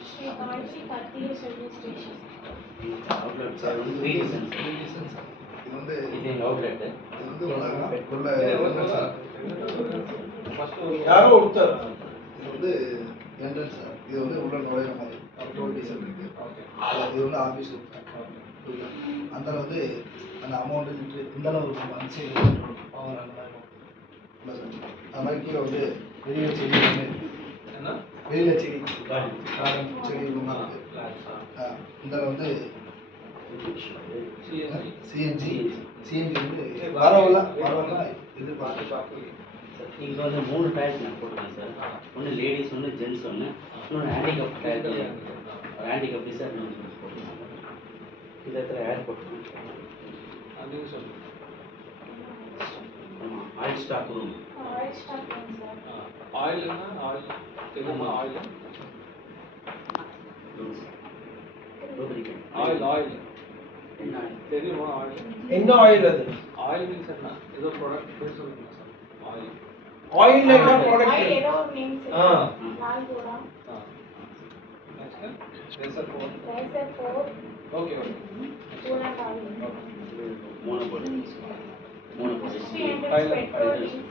Shri Gayatri Karthikeya Service Station. Outlet sir வந்து reason sir இது வந்து அவுட்லெட் இது வந்து உள்ள சார் யாரோ ஒருத்தர் இது வந்து என்ட்ரன்ஸ் சார் இது வந்து உள்ள நுழையிற மாதிரி டோல் டீசல் இருக்கு இது வந்து ஆஃபீஸ் அந்த வந்து அந்த அமௌண்ட் இந்த அளவு நம்ம அன்சைடு பவர் அந்த மாதிரி இல்லை சார் அது மாதிரி கீழே வந்து வெளியில் செடி வந்து என்ன வெளியில் செடி செடி இந்த வந்து சிஎன்ஜி வந்து வரவெல்லாம் இது பார்த்து இங்கே வந்து 3 டயர்ஸ் நான் போட்டுருக்கேன் சார். ஒன்று லேடிஸ், ஒன்று ஜென்ட்ஸ், இன்னொன்று ஹேண்டிகப் டயர், ஒரு ஹேண்டிகப் சார் போட்டுருக்கேன். இந்த இடத்துல ஏர் போட்டுருக்கேன். அதுவும் சொல்லுங்கள். ஆமாம், oil stock room. Oil stock room, sir. ஆயில்னா ஆயில் தெரியுமா? ஆயில் ஆயில் என்ன தெரியுமா? ஆயில் என்ன ஆயில் அது? ஆயில் மீன்ஸ் என்ன? ஏதோ ப்ராடக்ட் பேர் சொல்லுங்க சார். ஆயில் ஆயில் என்ன Oil ப்ராடக்ட்? ஏதோ ஒரு name, sir. ஆ. Lal Gora. Next razor phone. Razor 4. Okay okay. Cool and oil. மூணு போட்டு 300 petrol, diesel.